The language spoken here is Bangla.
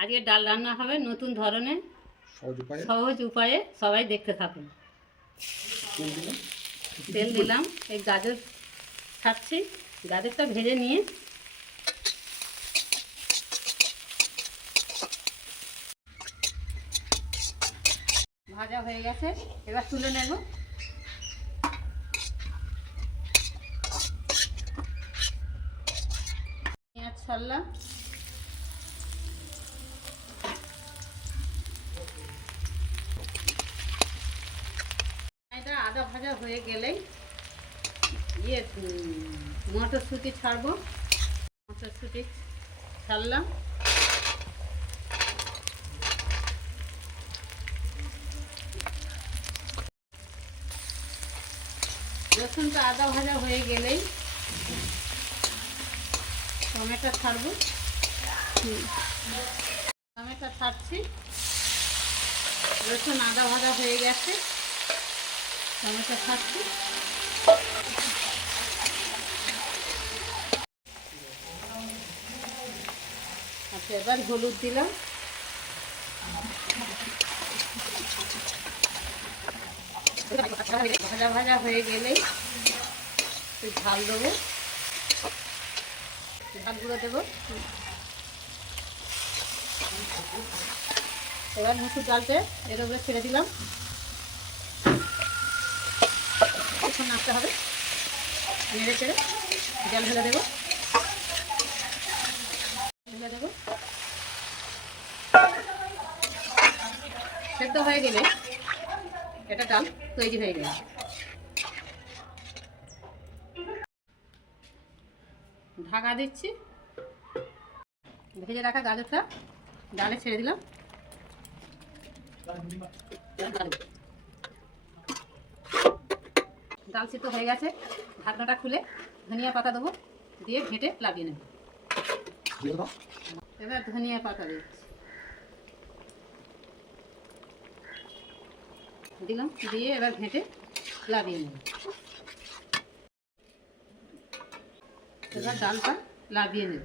আজকে ডাল রান্না হবে নতুন ধরনের সহজ উপায়ে। সবাই দেখতে থাকুন। তেল দিলাম, এই গাজর ছাড়ছি, গাজরটা ভেজে নিয়ে ভাজা হয়ে গেছে, এবার তুলে নেব। পেঁয়াজ ছাড়লাম, এটা আদা ভাজা হয়ে গেলেই মটরশুঁটি ছাড়বো। মটরশুঁটি ছাড়লাম, রসুনটা আদা ভাজা হয়ে গেলেই টমেটো ছাড়বো। টমেটো ছাড়ছি, রসুন আদা ভাজা হয়ে গেছে, টমেটো ছাড়ছি। আচ্ছা, এবার হলুদ দিলাম, ভাজা ভাজা হয়ে গেলেই ঝাল দেবো, ঝাল গুঁড়ো দেবো। এবার মুসুর ডালটা এর উপরে ছেড়ে দিলাম, এখন নাড়তে হবে, নেড়ে চেড়ে জল ঢেলে দেবো, ঢেলে দেবো। সেদ্ধ হয়ে গেলে এটা ডাল তৈরি হয়ে গেল। ঢাকা দিচ্ছি, ভেজে রাখা গাজরটা ডালে ছেড়ে দিলাম। ডাল সিদ্ধ হয়ে গেছে, ঢাকনাটা খুলে ধনিয়া পাতা দেবো, দিয়ে ঘেঁটে লাগিয়ে নেব। এবার ধনিয়া পাতা দিলাম, দিয়ে এবার ঘেঁটে লাগিয়ে নেব। এবার ডালটা লাগিয়ে নেব।